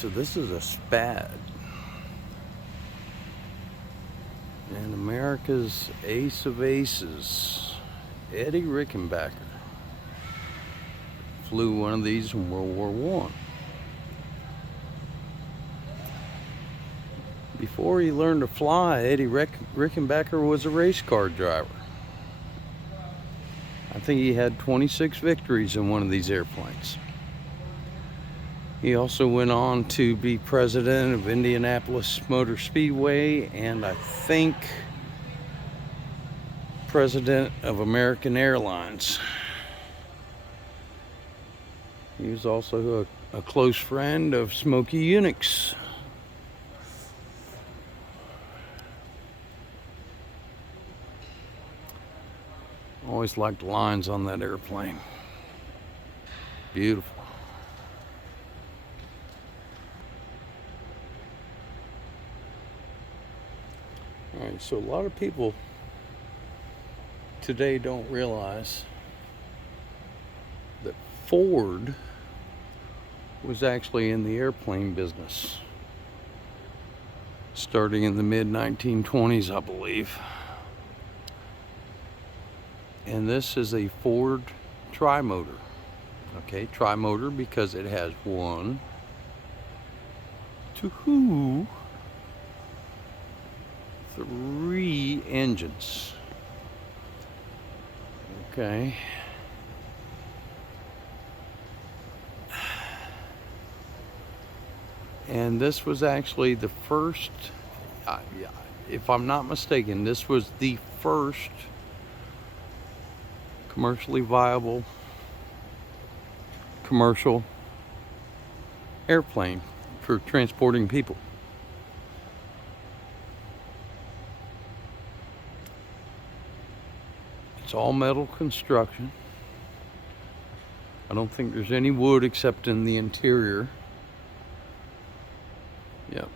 So this is a SPAD. And America's ace of aces, Eddie Rickenbacker, flew one of these in World War I. Before he learned to fly, Eddie Rickenbacker was a race car driver. I think he had 26 victories in one of these airplanes. He also went on to be president of Indianapolis Motor Speedway and I think president of American Airlines. He was also a close friend of Smokey Yunick's. Always liked the lines on that airplane. Beautiful. Alright, so a lot of people today don't realize that Ford was actually in the airplane business starting in the mid-1920s, I believe. And this is a Ford TriMotor. Okay, TriMotor because it has 1, 2, 3 engines. Okay. And this was actually the first, if I'm not mistaken, this was the first commercially viable commercial airplane for transporting people. It's all metal construction. I don't think there's any wood except in the interior. Yep,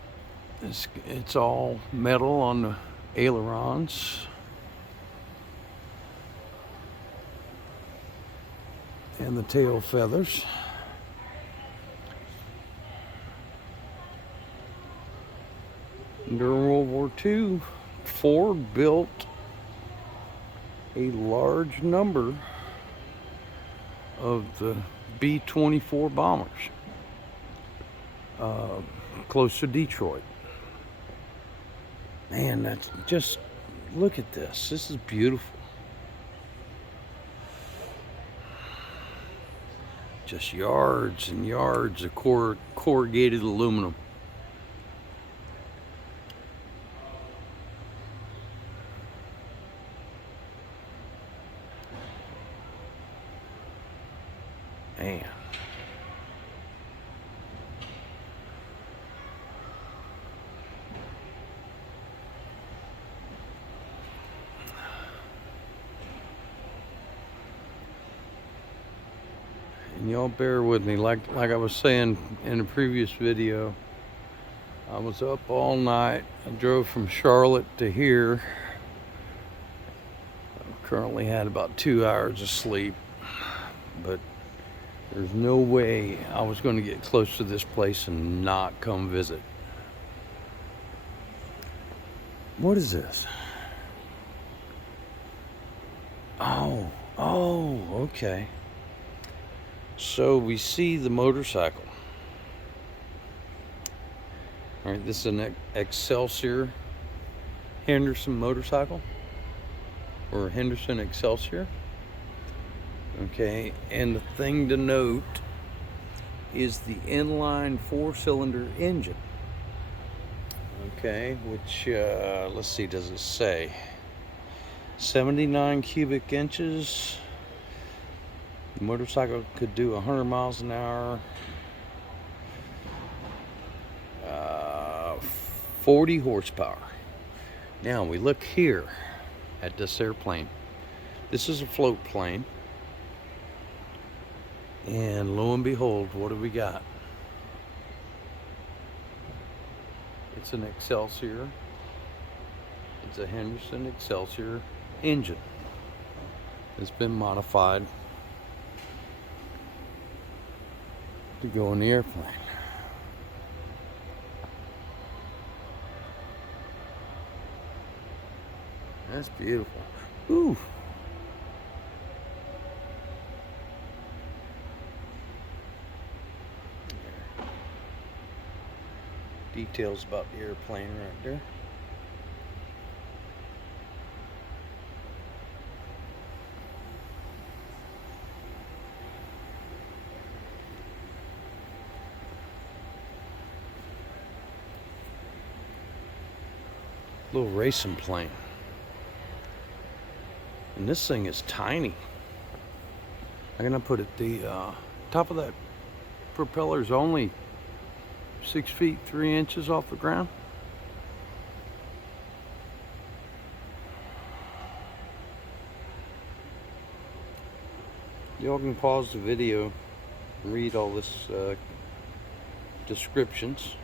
it's all metal on the ailerons. And the tail feathers. During World War II, Ford built a large number of the B-24 bombers close to Detroit. Man, that's just, look at this. This is beautiful. Just yards and yards of corrugated aluminum. Man. And y'all bear with me, like I was saying in a previous video, I was up all night. I drove from Charlotte to here. I currently had about 2 hours of sleep, but there's no way I was going to get close to this place and not come visit. What is this? Oh, okay. So we see the motorcycle. All right, this is an Excelsior Henderson motorcycle, or Henderson Excelsior. Okay, and the thing to note is the inline 4-cylinder engine. Okay, which, let's see, does it say? 79 cubic inches. The motorcycle could do 100 miles an hour. 40 horsepower. Now we look here at this airplane. This is a float plane. And lo and behold, what do we got? It's an Excelsior. It's a Henderson Excelsior engine. It's been modified to go in the airplane. That's beautiful. Ooh. Details about the airplane right there. Little racing plane. And this thing is tiny. I'm gonna put it, the top of that propeller is only 6 feet 3 inches off the ground. Y'all can pause the video and read all this descriptions.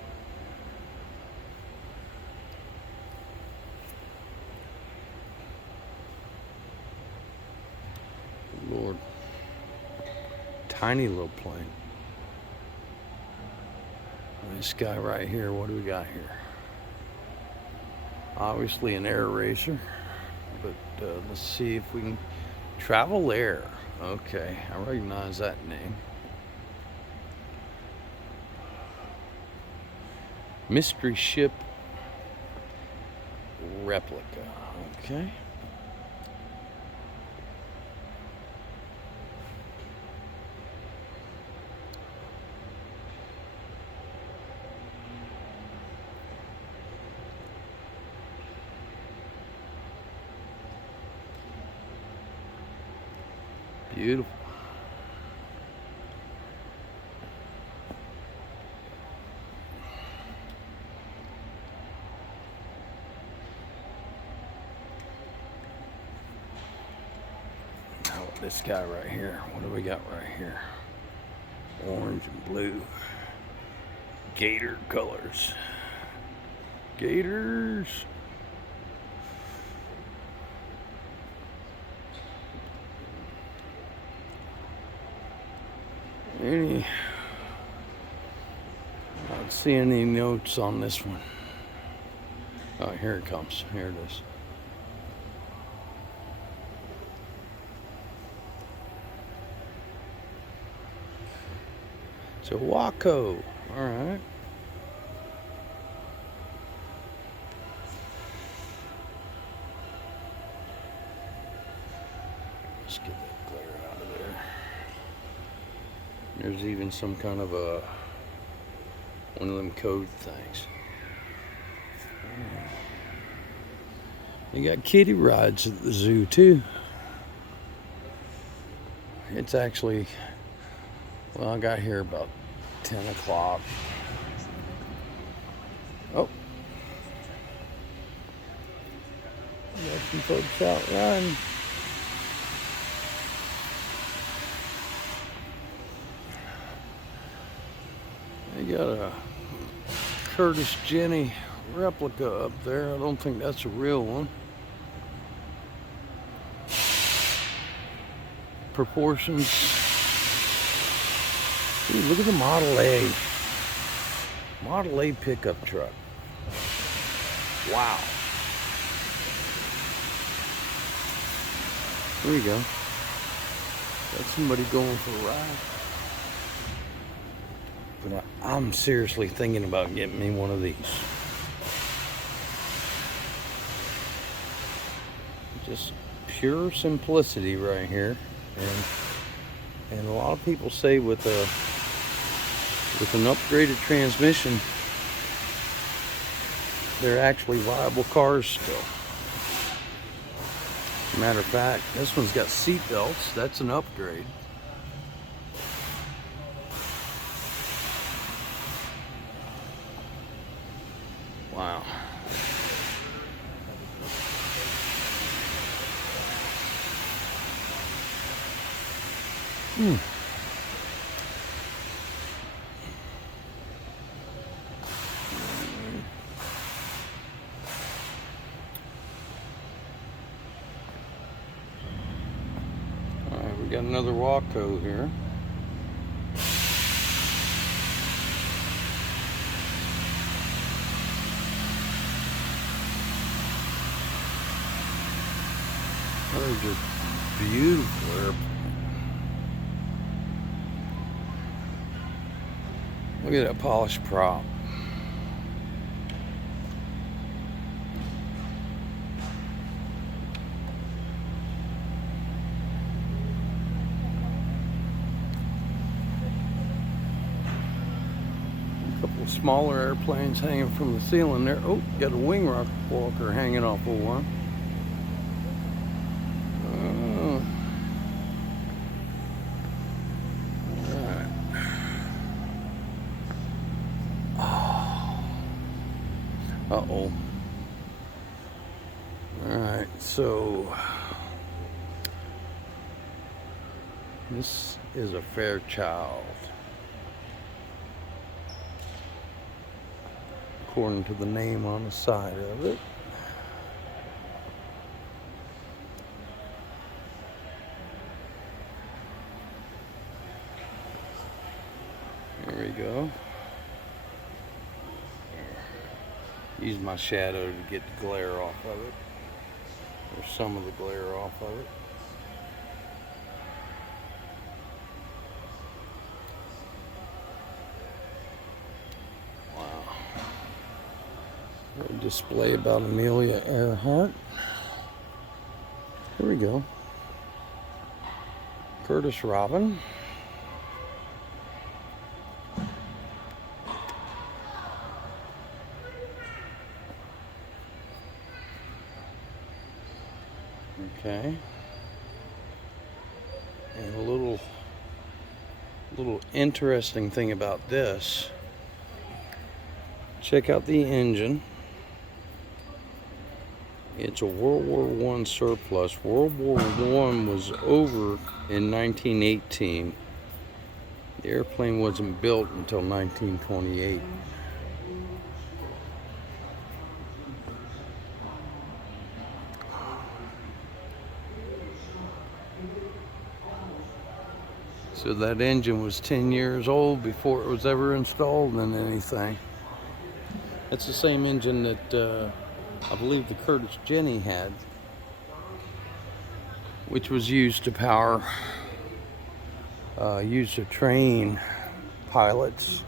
Lord, tiny little plane. This guy right here, what do we got here? Obviously an air racer, but let's see if we can travel air. Okay, I recognize that name. Mystery ship replica. Okay. Beautiful. Now this guy right here, what do we got right here? Orange and blue. Gator colors. Gators. I don't see any notes on this one. Oh, here it comes. Here it is. It's a Waco. All right. Let's get that glare out of there. There's even some kind of a one of them code things. You got kiddie rides at the zoo too. It's actually, well, I got here about 10 o'clock. Oh, got some folks out riding. They got a Curtis Jenny replica up there. I don't think that's a real one. Proportions. Ooh, look at the Model A. Model A pickup truck. Wow. There you go. Got somebody going for a ride. But I'm seriously thinking about getting me one of these. Just pure simplicity right here. And a lot of people say with an upgraded transmission, they're actually viable cars still. Matter of fact, this one's got seat belts. That's an upgrade. Wow. All right, we got another Waco here. Those are just beautiful airplanes. Look at that polished prop. A couple of smaller airplanes hanging from the ceiling there. Oh, got a wing walker hanging off of one. Uh-oh. Alright, so this is a Fairchild, according to the name on the side of it. There we go. Use my shadow to get the glare off of it, or some of the glare off of it. Wow. A display about Amelia Earhart. Here we go. Curtis Robin. Okay, and a little interesting thing about this, check out the engine. It's a World War I surplus. World War I was over in 1918. The airplane wasn't built until 1928. So that engine was 10 years old before it was ever installed in anything. It's the same engine that I believe the Curtis Jenny had, which was used to power, used to train pilots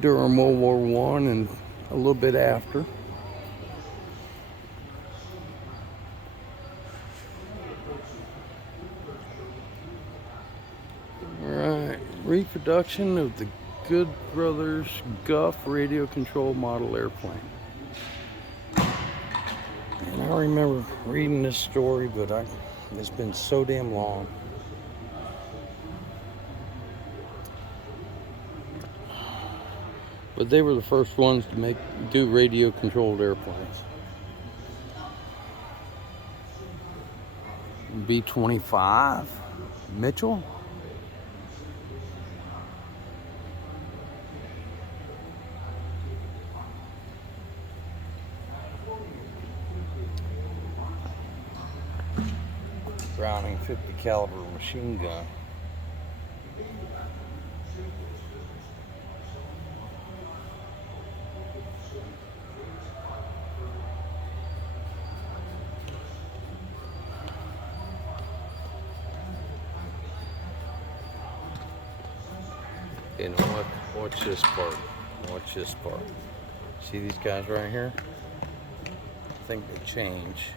during World War I and a little bit after. Reproduction of the Good Brothers Guff radio control model airplane. And I remember reading this story, but it's been so damn long. But they were the first ones to do radio controlled airplanes. B-25 Mitchell. Browning 50 caliber machine gun. You know what? Watch this part. Watch this part. See these guys right here? I think they change.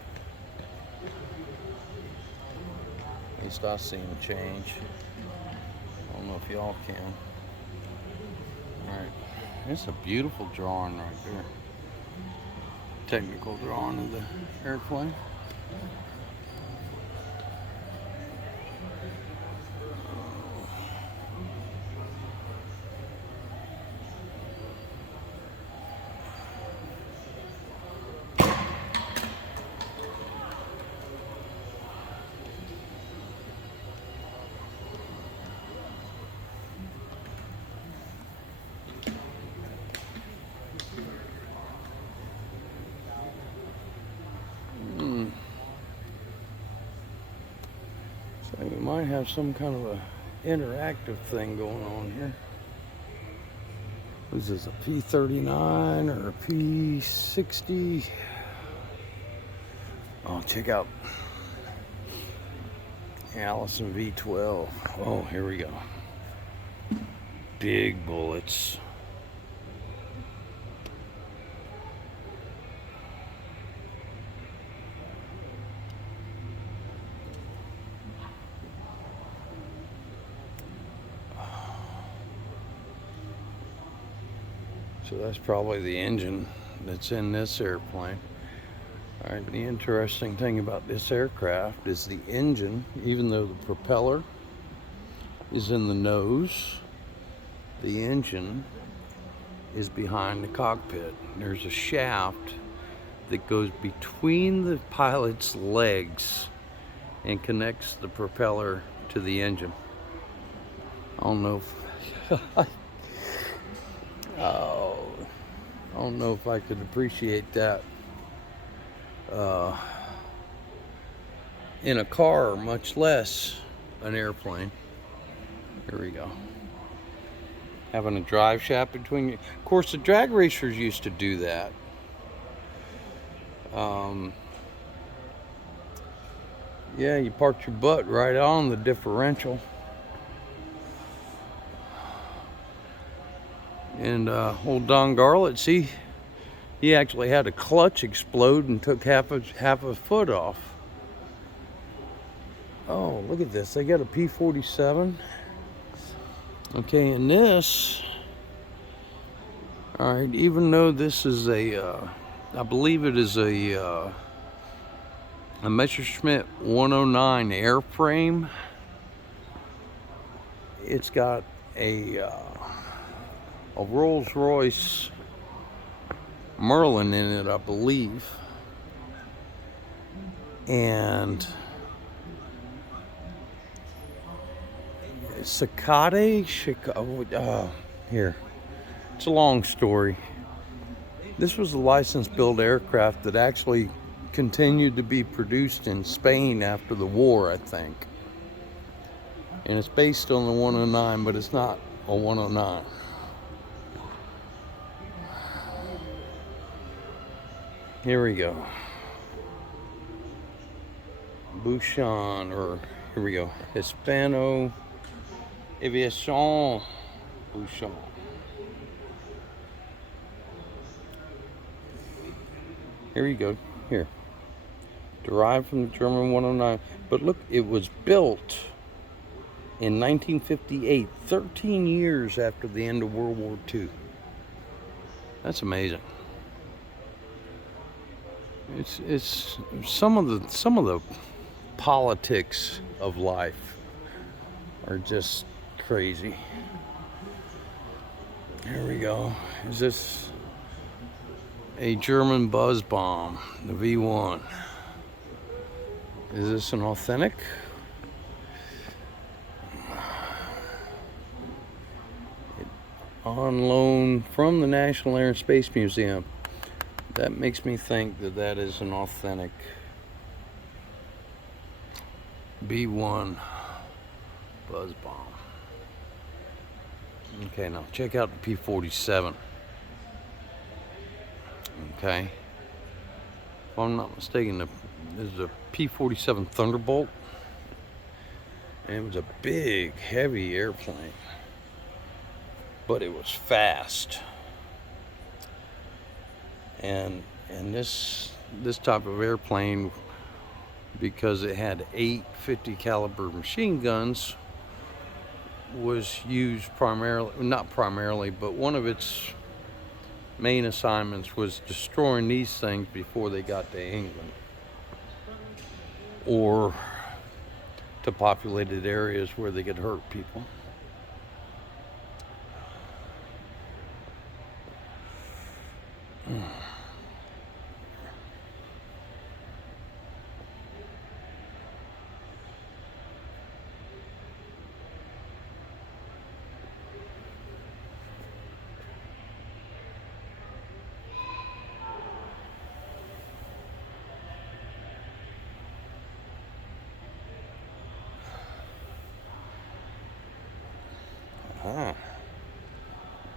At least I see them change. I don't know if y'all can. Alright. It's a beautiful drawing right there. Technical drawing of the airplane. So you might have some kind of a interactive thing going on here. Is this a P39 or a P60? Oh, check out Allison V12. Oh, here we go. Big bullets. So that's probably the engine that's in this airplane. All right, the interesting thing about this aircraft is the engine, even though the propeller is in the nose, the engine is behind the cockpit. There's a shaft that goes between the pilot's legs and connects the propeller to the engine. I don't know if I don't know if I could appreciate that in a car, much less an airplane. Here we go. Having a drive shaft between you. Of course, the drag racers used to do that. Yeah, you parked your butt right on the differential. And old Don Garlett, see, he actually had a clutch explode and took half a foot off. Oh, look at this. They got a P47. Okay, and this, all right, even though this is I believe it is a Messerschmitt 109 airframe, it's got a Rolls-Royce Merlin in it, I believe. And here. It's a long story. This was a licensed build aircraft that actually continued to be produced in Spain after the war, I think. And it's based on the 109, but it's not a 109. Here we go. Bouchon, or here we go. Hispano Aviation Bouchon. Here you go. Here. Derived from the German 109. But look, it was built in 1958, 13 years after the end of World War II. That's amazing. It's some of the politics of life are just crazy. Here we go. Is this a German buzz bomb, the V1? Is this an authentic? On loan from the National Air and Space Museum. That makes me think that that is an authentic B1 buzz bomb. Okay, now check out the P47. Okay. If I'm not mistaken, this is a P47 Thunderbolt. And it was a big, heavy airplane. But it was fast. And this type of airplane, because it had 8 50 caliber machine guns, was used primarily, not primarily, but one of its main assignments was destroying these things before they got to England or to populated areas where they could hurt people.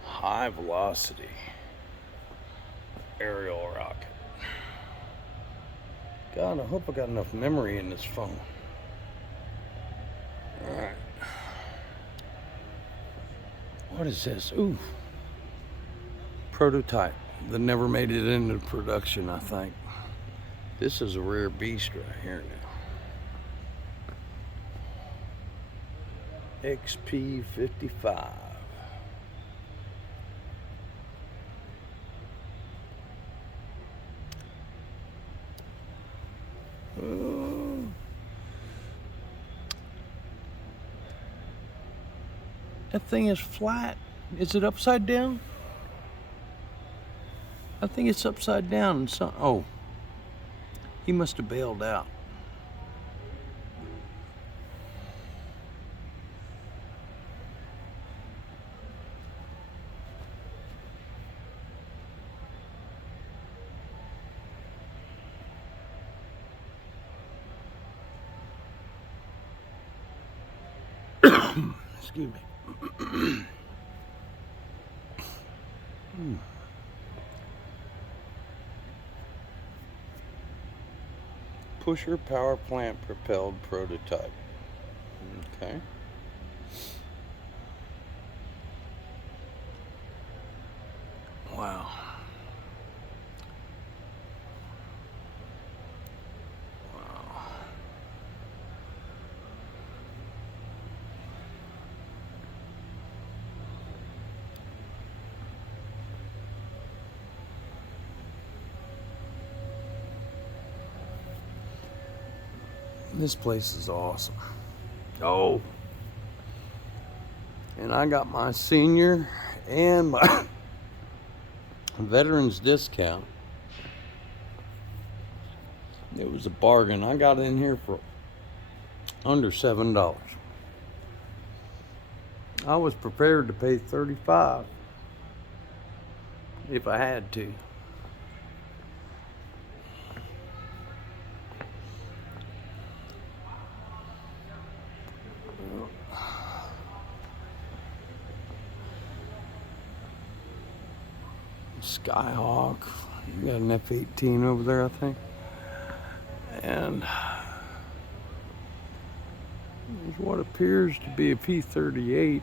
High velocity aerial rocket. God, I hope I got enough memory in this phone. What is this? Ooh. Prototype that never made it into production, I think. This is a rare beast right here now. XP55. That thing is flat. Is it upside down? I think it's upside down. Oh, he must have bailed out. Excuse me. Pusher power plant propelled prototype. Okay. Wow. This place is awesome. Oh. And I got my senior and my veterans discount. It was a bargain. I got in here for under $7. I was prepared to pay $35 if I had to. Skyhawk. You got an F-18 over there, I think. And there's what appears to be a P-38,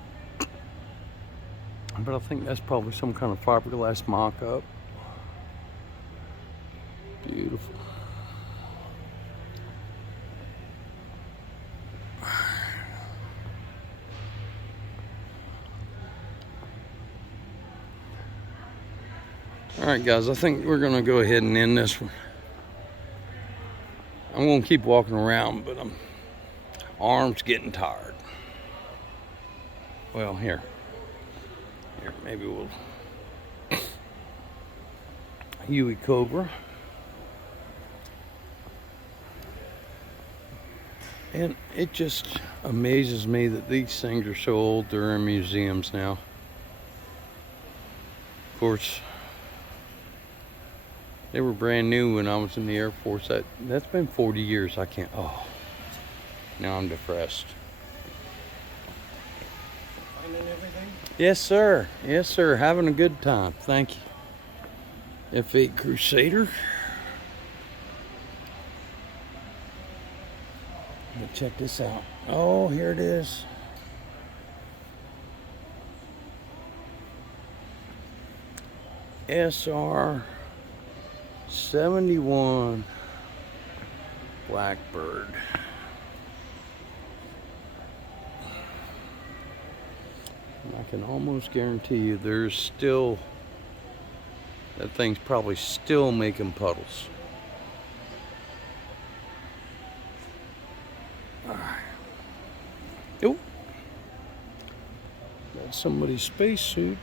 but I think that's probably some kind of fiberglass mock-up. Beautiful. All right, guys, I think we're gonna go ahead and end this one. I'm gonna keep walking around, but arms getting tired. Well, here, maybe we'll Huey Cobra. And it just amazes me that these things are so old, they're in museums now. Of course, they were brand new when I was in the Air Force. That's been 40 years. I can't, oh, now I'm depressed. Finding everything? Yes, sir. Yes, sir. Having a good time. Thank you. F8 Crusader. But check this out. Oh, here it is. SR 71 Blackbird. And I can almost guarantee you there's still, that thing's probably still making puddles. All right. Oh, that's somebody's spacesuit.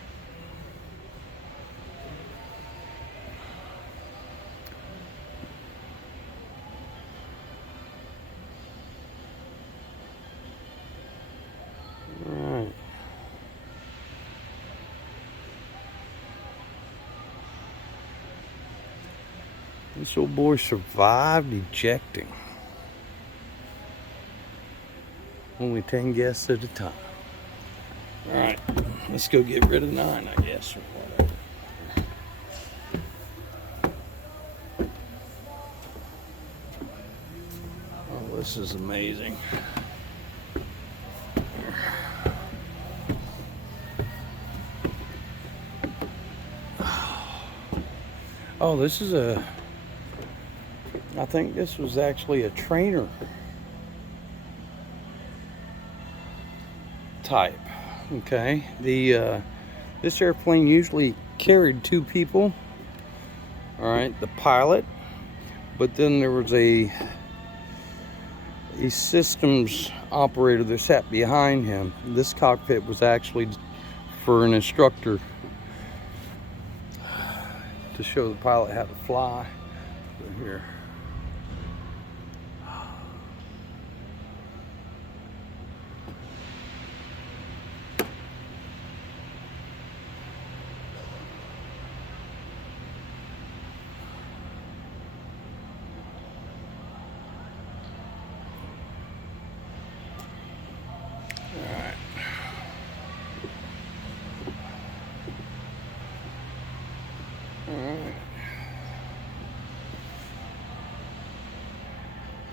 This old boy survived ejecting. Only 10 guests at a time. All right, let's go get rid of 9, I guess, or whatever. Oh, this is amazing. Oh, this is a, I think this was actually a trainer type. Okay, this airplane usually carried 2 people. All right, the pilot, but then there was a systems operator that sat behind him. This cockpit was actually for an instructor to show the pilot how to fly. So here.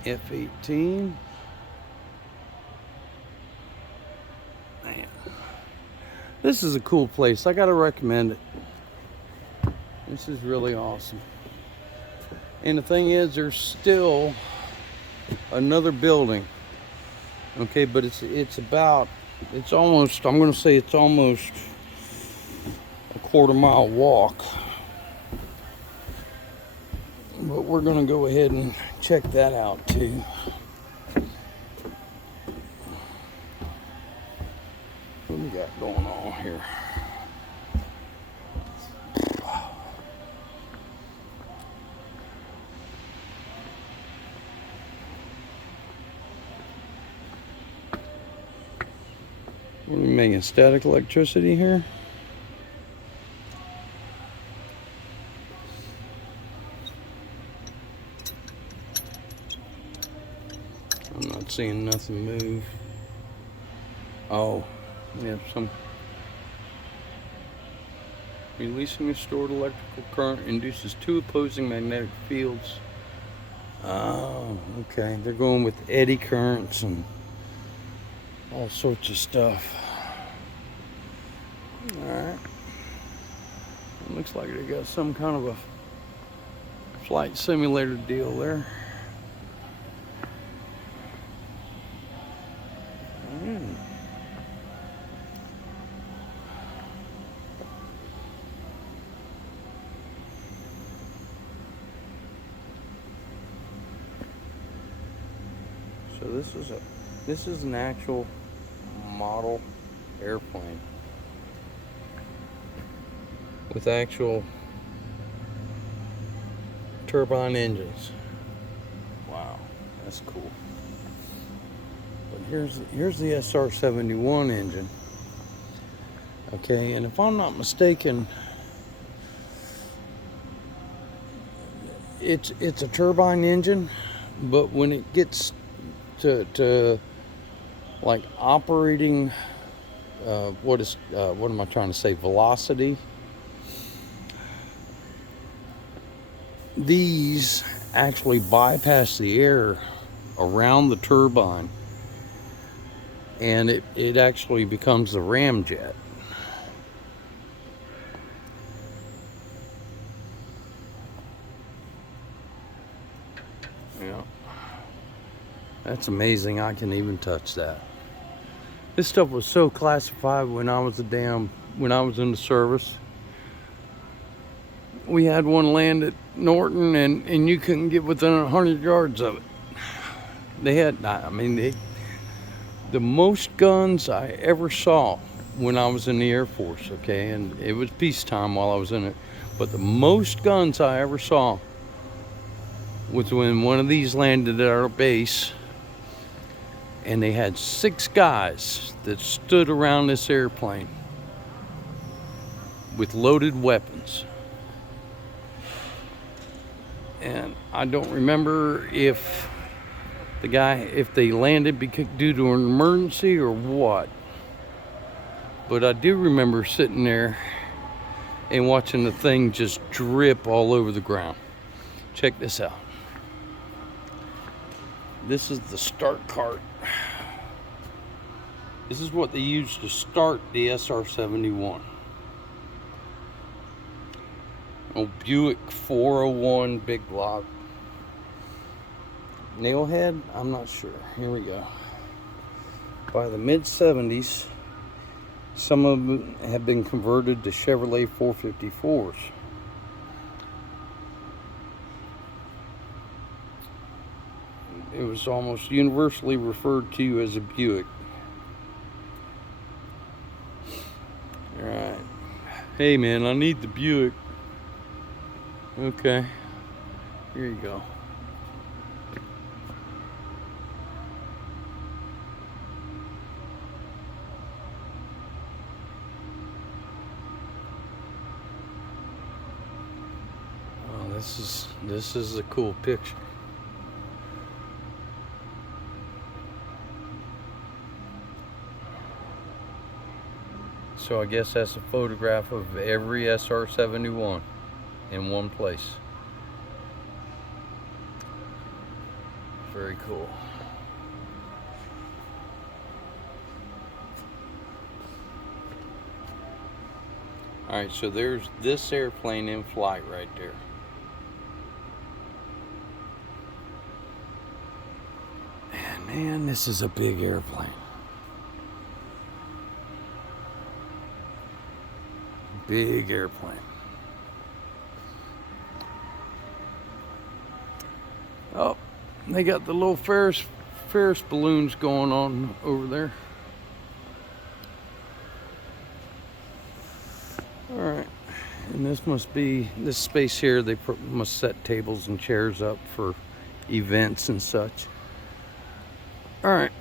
F-18. Man, this is a cool place. I gotta recommend it. This is really awesome. And the thing is, there's still another building. Okay, but it's almost, I'm gonna say it's almost a quarter-mile walk. But we're gonna go ahead and check that out too. What we got going on here? What are we making, static electricity here? I'm not seeing nothing move. Oh, we have some. Releasing a stored electrical current induces 2 opposing magnetic fields. Oh, okay. They're going with eddy currents and all sorts of stuff. Alright. It looks like they got some kind of a flight simulator deal there. So this is an actual model airplane with actual turbine engines. Wow, that's cool. But here's the SR-71 engine. Okay, and if I'm not mistaken, it's a turbine engine, but when it gets to like operating, what am I trying to say, velocity, these actually bypass the air around the turbine, and it actually becomes the ramjet. Yeah, that's amazing. I can even touch that. This stuff was so classified when I was in the service. We had one land at Norton, and you couldn't get within 100 yards of it. They had, the most guns I ever saw when I was in the Air Force, okay, and it was peacetime while I was in it, but the most guns I ever saw was when one of these landed at our base, and they had 6 guys that stood around this airplane with loaded weapons. And I don't remember if they landed due to an emergency or what, but I do remember sitting there and watching the thing just drip all over the ground. Check this out. This is the start cart. This is what they used to start the SR-71. Oh, Buick 401 big block. Nailhead? I'm not sure. Here we go. By the mid-70s, some of them have been converted to Chevrolet 454s. It was almost universally referred to as a Buick. Alright. Hey man, I need the Buick. Okay. Here you go. Oh, this is a cool picture. So I guess that's a photograph of every SR71 in one place. Very cool. Alright, so there's this airplane in flight right there. And man, this is a big airplane. Big airplane. Oh, they got the little Ferris balloons going on over there. All right, and this space here. They must set tables and chairs up for events and such. All right.